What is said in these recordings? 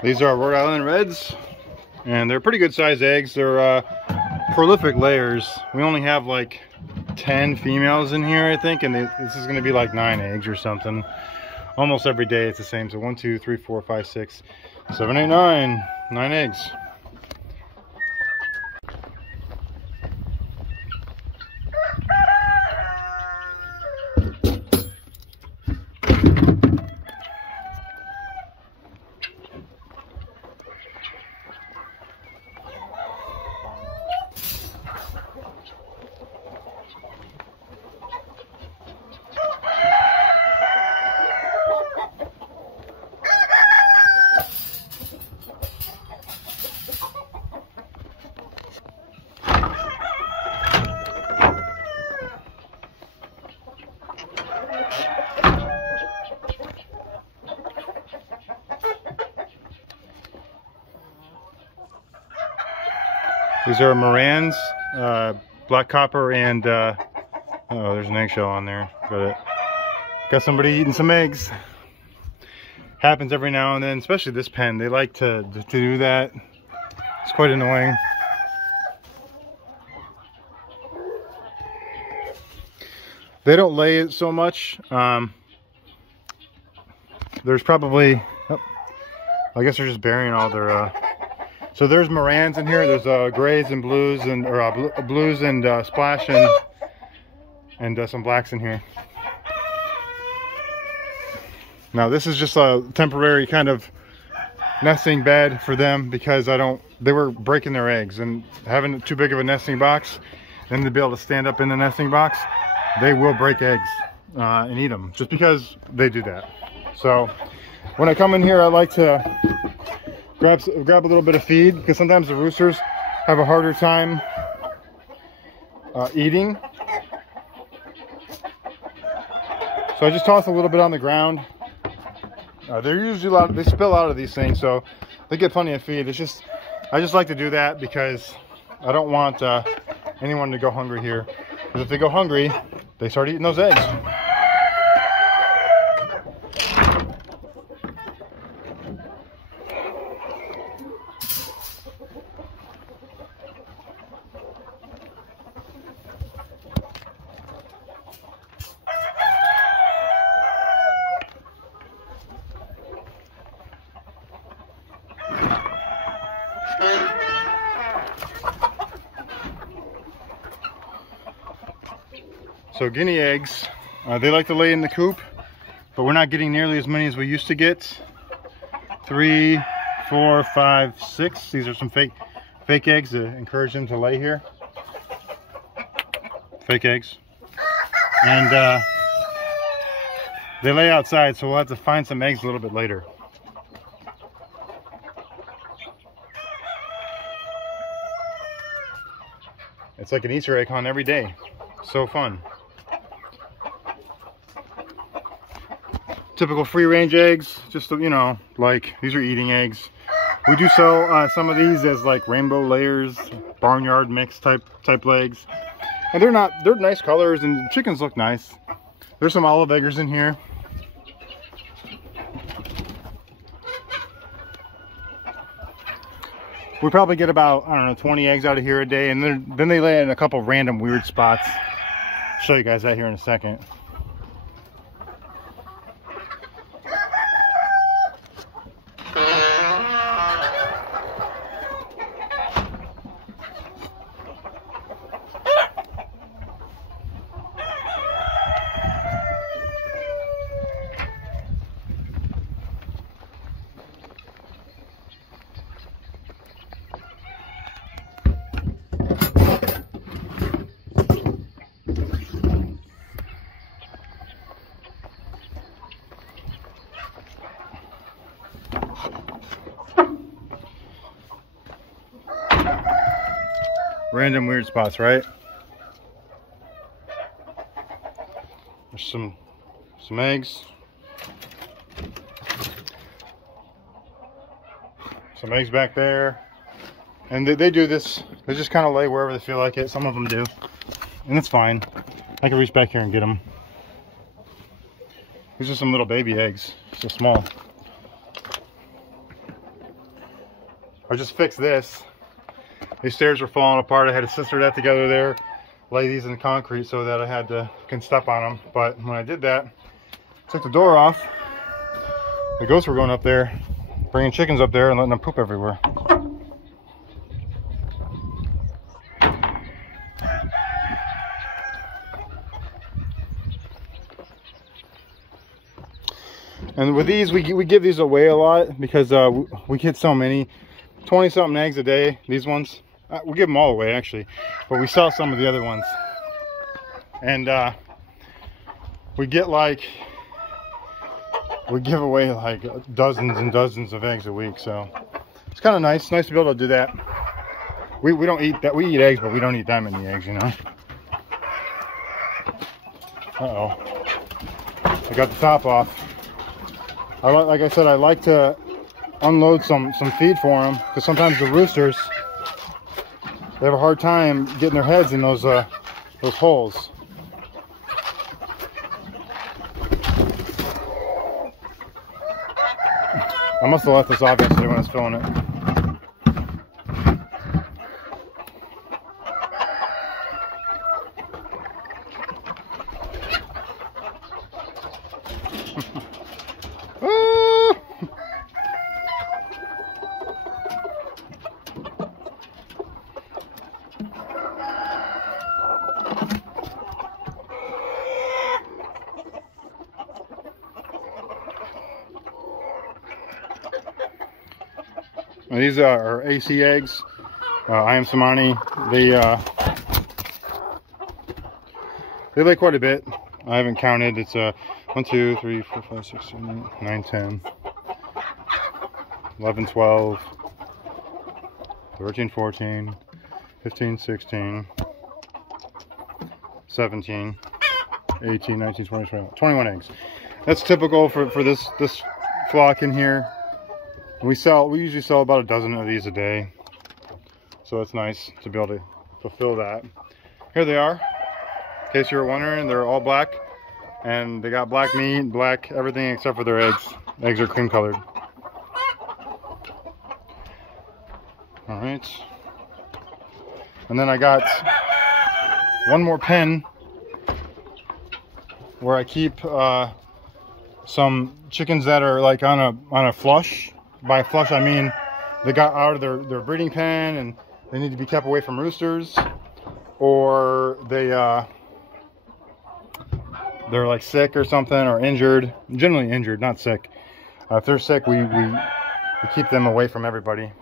These are Rhode Island Reds, and they're pretty good sized eggs. They're prolific layers. We only have like 10 females in here, I think, and this is going to be like 9 eggs or something. Almost every day it's the same. So 1, 2, 3, 4, 5, 6, 7, 8, 9. 9 eggs. These are Morans, black copper, and oh, there's an eggshell on there. Got somebody eating some eggs. Happens every now and then, especially this pen. They like to do that. It's quite annoying. They don't lay it so much. There's probably, oh, I guess they're just burying all their. So there's Morans in here. There's grays and blues and blues and splash and some blacks in here. Now this is just a temporary kind of nesting bed for them because they were breaking their eggs, and having too big of a nesting box, then to be able to stand up in the nesting box, they will break eggs and eat them just because they do that. So when I come in here, I like to grab a little bit of feed because sometimes the roosters have a harder time eating. So I just toss a little bit on the ground. They're usually they spill out of these things, so they get plenty of feed. I just like to do that because I don't want anyone to go hungry here. Because if they go hungry, they start eating those eggs. So guinea eggs, they like to lay in the coop, but we're not getting nearly as many as we used to get. 3, 4, 5, 6. These are some fake eggs to encourage them to lay here. Fake eggs. And they lay outside, so we'll have to find some eggs a little bit later. It's like an Easter egg hunt every day. So fun. Typical free range eggs, just, you know, like these are eating eggs. We do sell some of these as like rainbow layers, barnyard mix type legs. And they're nice colors, and chickens look nice. There's some olive eggers in here. We probably get about, I don't know, 20 eggs out of here a day, and then they lay in a couple random weird spots. I'll show you guys that here in a second. Random weird spots, right? There's some eggs. Some eggs back there. And they do this. They just kind of lay wherever they feel like it. Some of them do. And it's fine. I can reach back here and get them. These are some little baby eggs. So small. I just fixed this. These stairs were falling apart. I had to sister that together there, lay these in the concrete so that I can step on them. But when I did that, took the door off. The goats were going up there, bringing chickens up there and letting them poop everywhere. And with these, we give these away a lot because we get so many, 20-something eggs a day. These ones, we give them all away actually, but we sell some of the other ones. And we give away like dozens and dozens of eggs a week. So it's kind of nice. It's nice to be able to do that. We don't eat that. We eat eggs, but we don't eat that many eggs, you know. Uh-oh. I got the top off. Like I said, I like to unload some feed for them because sometimes the roosters, they have a hard time getting their heads in those holes. I must have left this off yesterday when I was filling it. These are AC eggs. I am Samani. They lay quite a bit. I haven't counted. It's 1, 2, 3, 4, 5, 6, 7, 8, 9, 10, 11, 12, 13, 14, 15, 16, 17, 18, 19, 20, 21 eggs. That's typical for this flock in here. We usually sell about a dozen of these a day, so it's nice to be able to fulfill that. Here they are. In case you were wondering, they're all black, and they got black meat, black everything except for their eggs. Eggs are cream colored. All right, and then I got one more pen where I keep some chickens that are like on a flush. By flush, I mean they got out of their breeding pen and they need to be kept away from roosters, or they're like sick or something, or injured. Generally injured, not sick. If they're sick, we keep them away from everybody.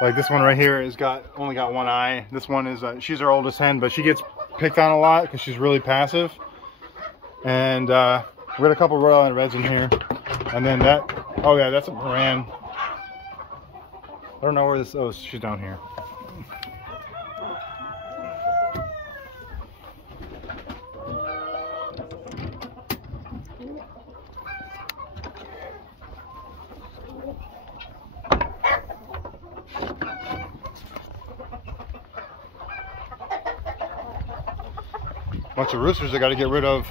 Like this one right here has only got one eye. This one is she's our oldest hen, but she gets picked on a lot because she's really passive. And we got a couple Rhode Island Reds in here, and then that. Oh yeah, that's a Moran. I don't know where this. Oh, she's down here. Bunch of roosters I got to get rid of.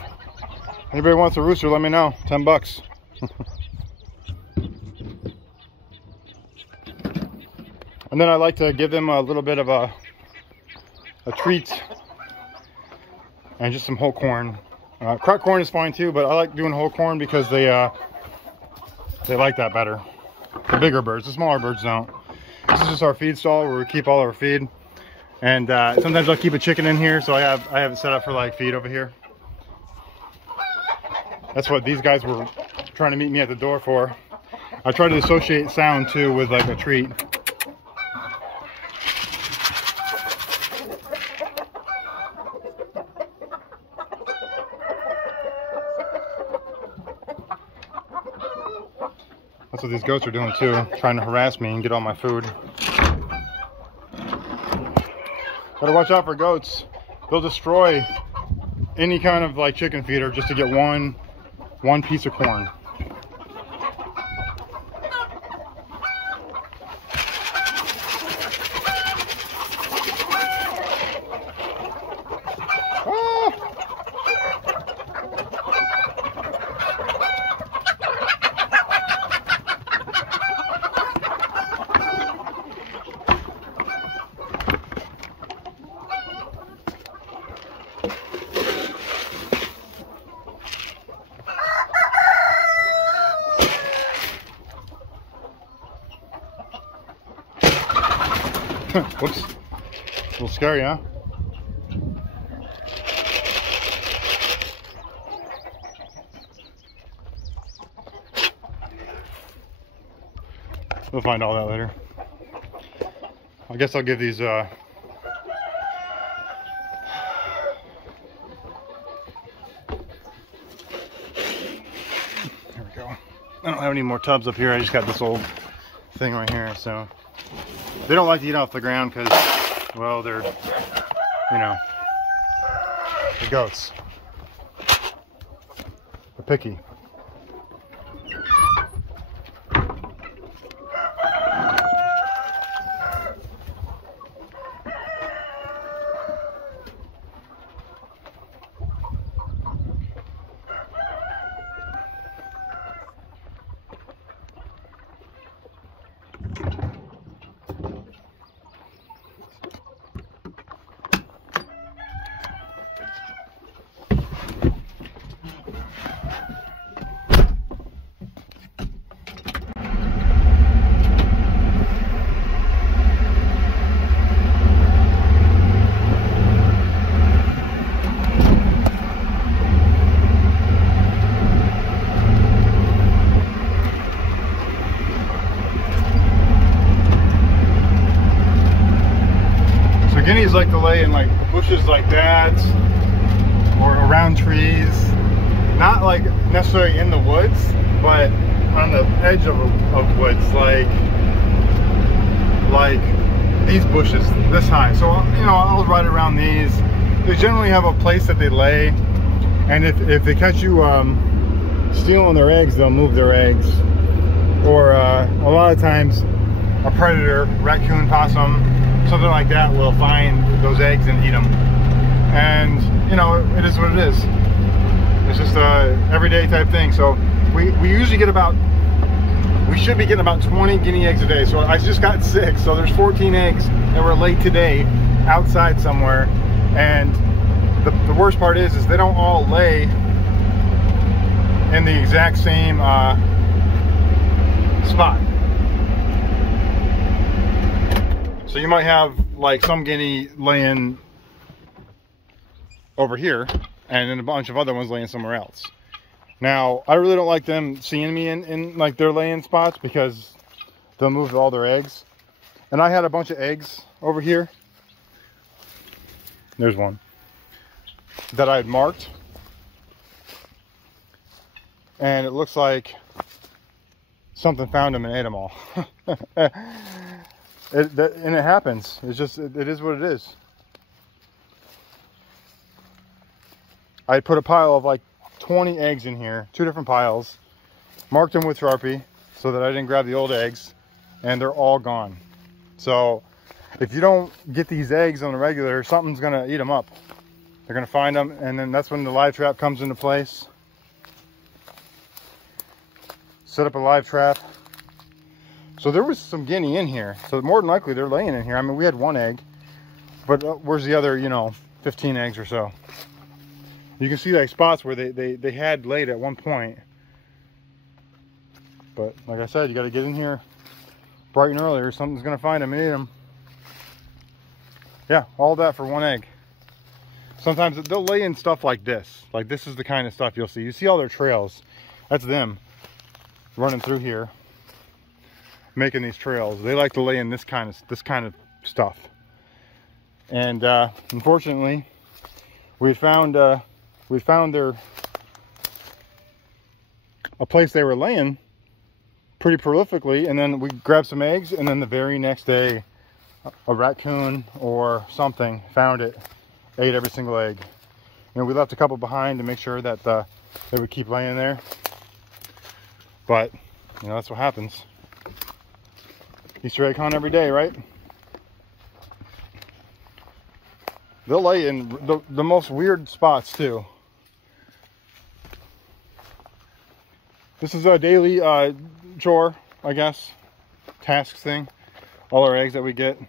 Anybody wants a rooster, let me know. 10 bucks. And then I like to give them a little bit of a treat and just some whole corn. Cracked corn is fine too, but I like doing whole corn because they like that better. The bigger birds, the smaller birds don't. This is just our feed stall where we keep all our feed. And sometimes I'll keep a chicken in here, so I have it set up for like feed over here. That's what these guys were trying to meet me at the door for. I try to associate sound too with like a treat. That's what these goats are doing too, trying to harass me and get all my food. Gotta watch out for goats. They'll destroy any kind of like chicken feeder just to get one piece of corn. Whoops. A little scary, huh? We'll find all that later. I guess I'll give these there we go. I don't have any more tubs up here. I just got this old thing right here. So they don't like to eat off the ground because, well, they're, you know, the goats. They're picky. Guineas like to lay in like bushes like that, or around trees, not like necessarily in the woods, but on the edge of woods, like these bushes this high. So, you know, I'll ride around these. They generally have a place that they lay, and if they catch you stealing their eggs, they'll move their eggs. Or a lot of times a predator, raccoon, possum, something like that will find those eggs and eat them. And, you know, it is what it is. It's just a everyday type thing. So we usually get about, we should be getting about 20 guinea eggs a day. So I just got 6, so there's 14 eggs that were laid today outside somewhere. And the worst part is they don't all lay in the exact same spot. So you might have like some guinea laying over here, and then a bunch of other ones laying somewhere else. Now, I really don't like them seeing me in like their laying spots, because they'll move all their eggs. And I had a bunch of eggs over here. There's one that I had marked, and it looks like something found them and ate them all. And it happens. It's just, it is what it is. I put a pile of like 20 eggs in here, 2 different piles, marked them with Sharpie so that I didn't grab the old eggs, and they're all gone. So if you don't get these eggs on the regular, something's gonna eat them up. They're gonna find them, and then that's when the live trap comes into place. Set up a live trap. So there was some guinea in here. So more than likely they're laying in here. I mean, we had 1 egg, but where's the other, you know, 15 eggs or so? You can see like spots where they had laid at one point. But like I said, you got to get in here bright and early, or something's going to find them and eat them. Yeah, all that for 1 egg. Sometimes they'll lay in stuff like this. Like this is the kind of stuff you'll see. You see all their trails. That's them running through here, making these trails. They like to lay in this kind of stuff. And unfortunately, we found a place they were laying pretty prolifically, and then we grabbed some eggs, and then the very next day a raccoon or something found it, ate every single egg. You know, we left a couple behind to make sure that they would keep laying there, but you know, that's what happens. Easter egg hunt every day, right? They'll lay in the most weird spots too. This is a daily chore, I guess, task thing. All our eggs that we get.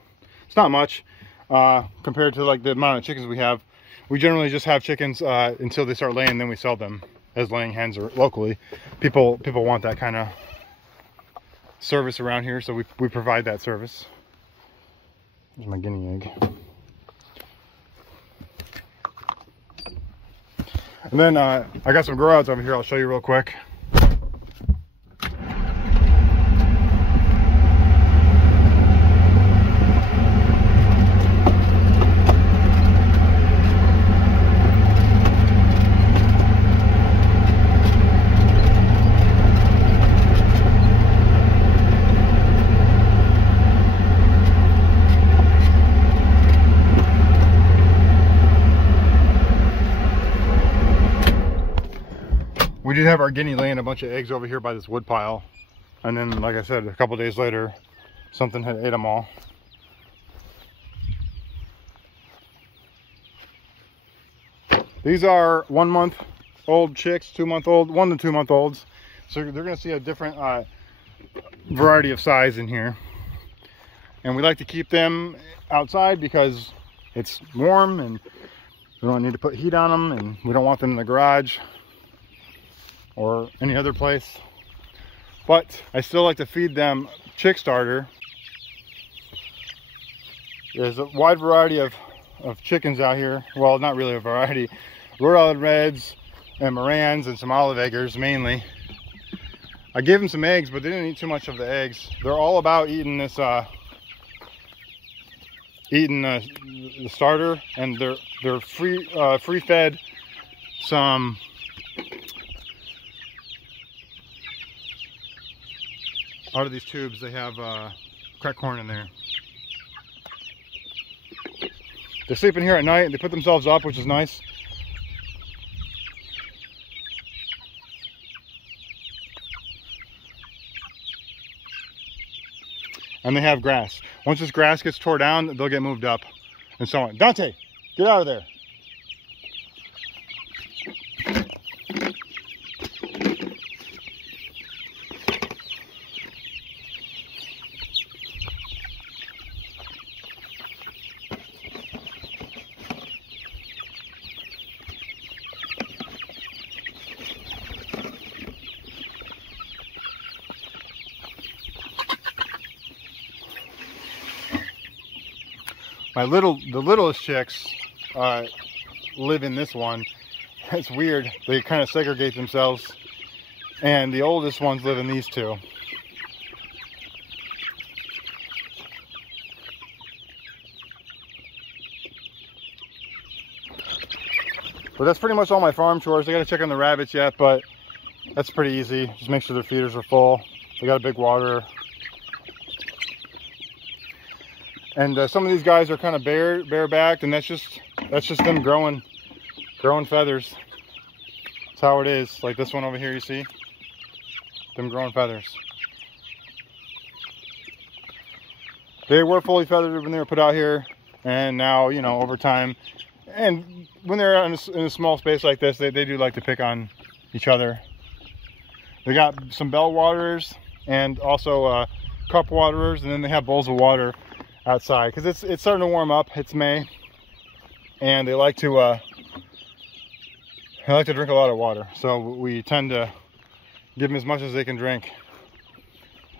It's not much compared to like the amount of chickens we have. We generally just have chickens until they start laying, then we sell them as laying hens or locally. People want that kind of service around here, so we provide that service. There's my guinea egg. And then I got some grow outs over here. I'll show you real quick. We did have our guinea laying a bunch of eggs over here by this wood pile, and then, like I said, a couple days later something had ate them all. These are 1 month old chicks, 2 month old, 1 to 2 month olds, so they're going to see a different variety of size in here. And we like to keep them outside because it's warm and we don't need to put heat on them, and we don't want them in the garage or any other place. But I still like to feed them chick starter. There's a wide variety of chickens out here. Well, not really a variety. Rhode Island Reds and Morans and some olive eggers mainly. I gave them some eggs, but they didn't eat too much of the eggs. They're all about eating this the starter, and they're free fed some out of these tubes. They have cracked corn in there. They're sleeping here at night and they put themselves up, which is nice. And they have grass. Once this grass gets tore down, they'll get moved up and so on. Dante, get out of there. The littlest chicks live in this one. It's weird. They kind of segregate themselves. And the oldest ones live in these two. But that's pretty much all my farm chores. I got to check on the rabbits yet, but that's pretty easy. Just make sure their feeders are full. They got a big water. And some of these guys are kind of barebacked, and that's just them growing feathers. That's how it is. Like this one over here, you see them growing feathers. They were fully feathered when they were put out here, and now, you know, over time, and when they're in a small space like this, they do like to pick on each other. They got some bell waterers and also cup waterers, and then they have bowls of water outside because it's starting to warm up. It's May, and they like to drink a lot of water, so we tend to give them as much as they can drink,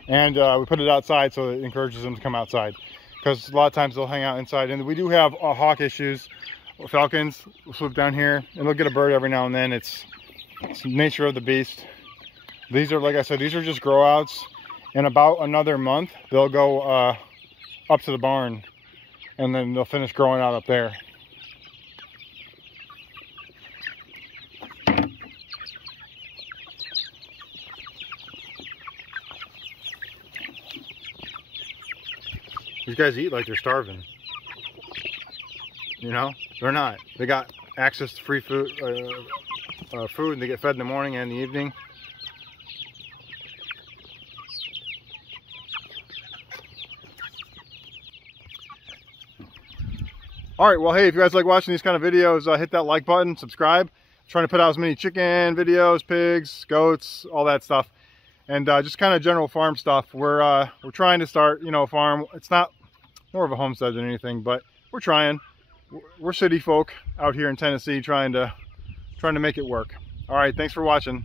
and we put it outside so it encourages them to come outside, because a lot of times they'll hang out inside. And we do have hawk issues. Falcons will swoop down here and they'll get a bird every now and then. It's the nature of the beast. These are, like I said, these are just grow outs. In about another month they'll go up to the barn, and then they'll finish growing out up there. These guys eat like they're starving. You know, they're not. They got access to free food, food, and they get fed in the morning and the evening. All right, well, hey, if you guys like watching these kind of videos, hit that like button, subscribe. I'm trying to put out as many chicken videos, pigs, goats, all that stuff, and just kind of general farm stuff. We're trying to start, you know, a farm. It's not more of a homestead than anything, but we're trying. We're city folk out here in Tennessee trying to make it work. All right, thanks for watching.